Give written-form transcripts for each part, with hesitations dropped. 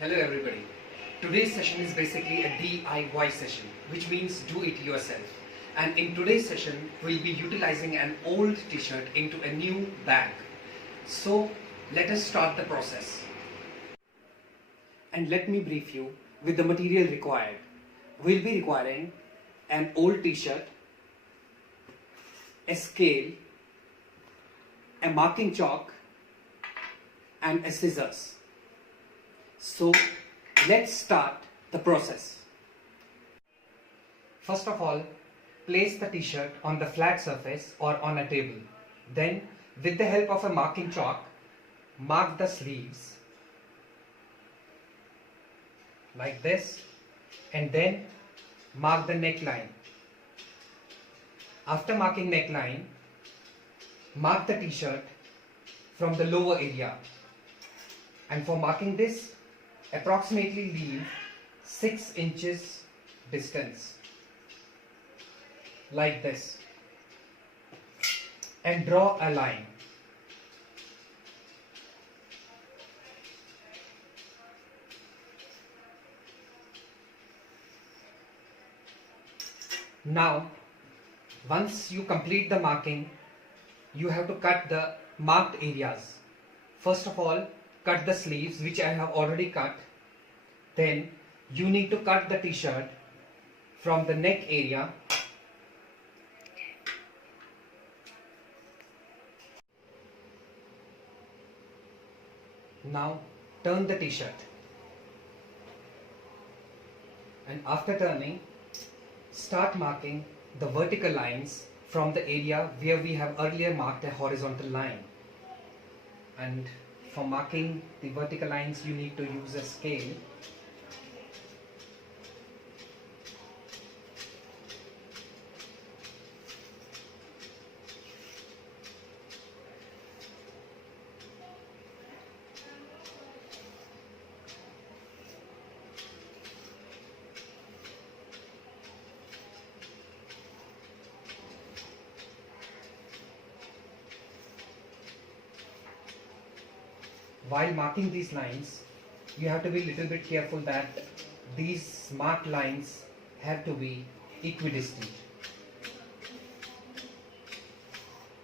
Hello everybody. Today's session is basically a DIY session, which means do it yourself. And in today's session, we'll be utilizing an old t-shirt into a new bag. So let us start the process. And let me brief you with the material required. We'll be requiring an old t-shirt, a scale, a marking chalk, and a scissors. So let's start the process. First of all, place the t-shirt on the flat surface or on a table. Then, with the help of a marking chalk, mark the sleeves like this, and then mark the neckline. After marking neckline, mark the t-shirt from the lower area. And for marking this, approximately leave 6 inches distance like this and draw a line. Now, once you complete the marking, you have to cut the marked areas. First of all, cut the sleeves, which I have already cut. Then you need to cut the t-shirt from the neck area Now turn the t-shirt, and after turning, start marking the vertical lines from the area where we have earlier marked a horizontal line. And for marking the vertical lines, you need to use a scale. While marking these lines, you have to be a little bit careful that these marked lines have to be equidistant.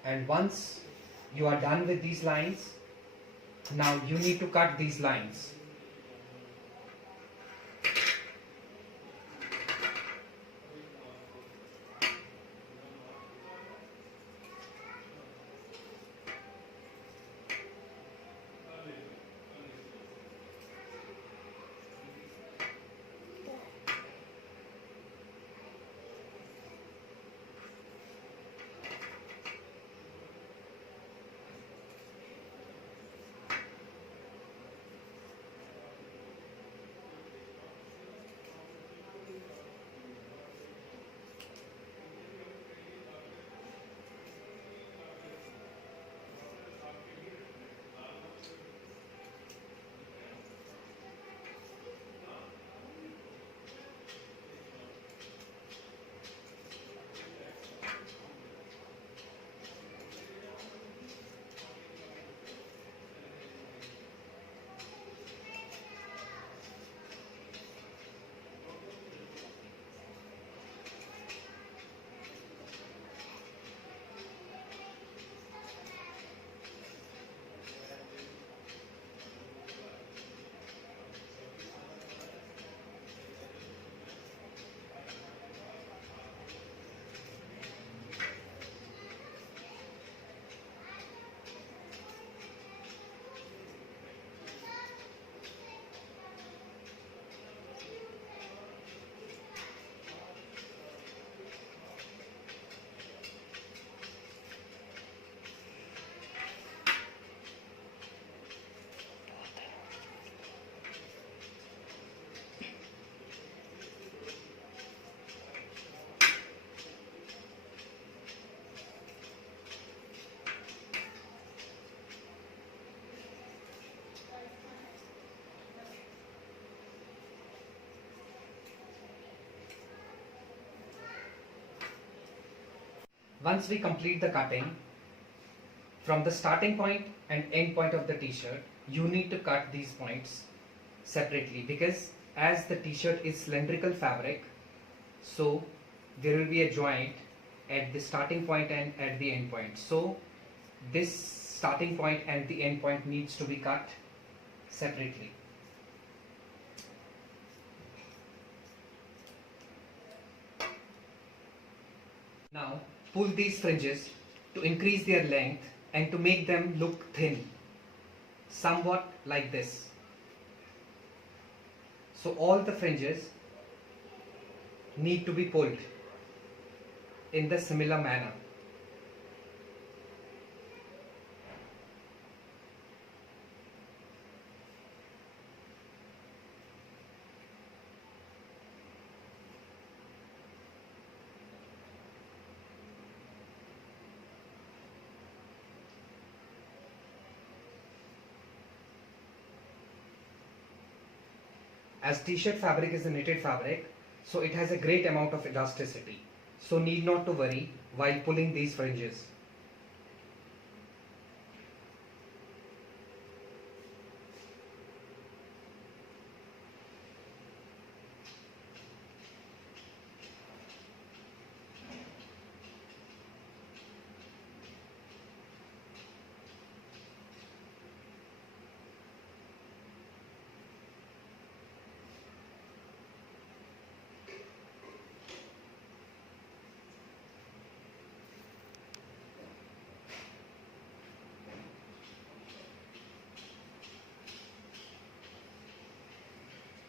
And once you are done with these lines, now you need to cut these lines. Once we complete the cutting, from the starting point and end point of the t-shirt, you need to cut these points separately, because as the t-shirt is cylindrical fabric, so there will be a joint at the starting point and at the end point. So this starting point and the end point needs to be cut separately. Now pull these fringes to increase their length and to make them look thin, somewhat like this. So all the fringes need to be pulled in the similar manner. As t-shirt fabric is a knitted fabric, so it has a great amount of elasticity. So need not to worry while pulling these fringes.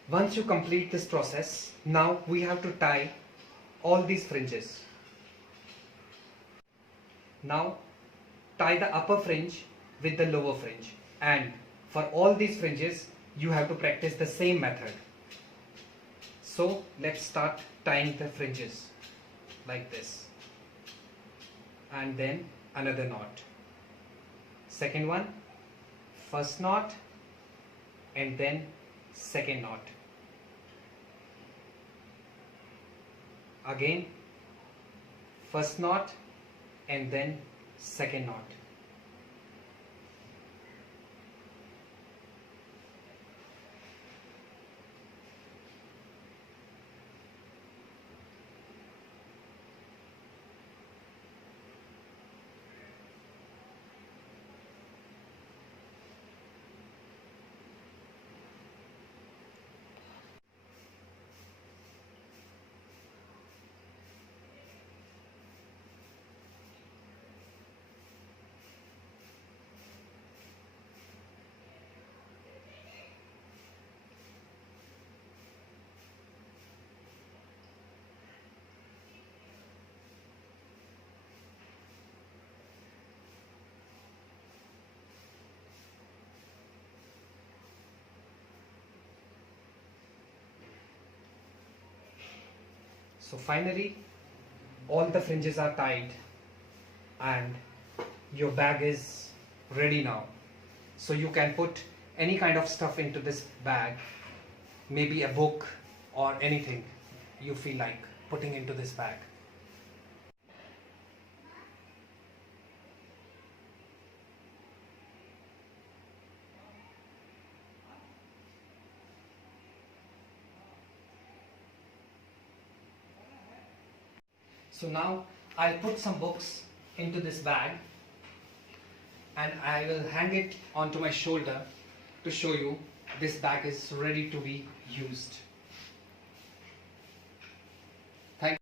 Once you complete this process, now we have to tie all these fringes. Now tie the upper fringe with the lower fringe, and for all these fringes you have to practice the same method. So let's start tying the fringes like this, and then another knot, second one, first knot, and then second knot, again first knot and then second knot. So finally all the fringes are tied and your bag is ready now. So you can put any kind of stuff into this bag, maybe a book or anything you feel like putting into this bag. So now I'll put some books into this bag and I will hang it onto my shoulder to show you this bag is ready to be used.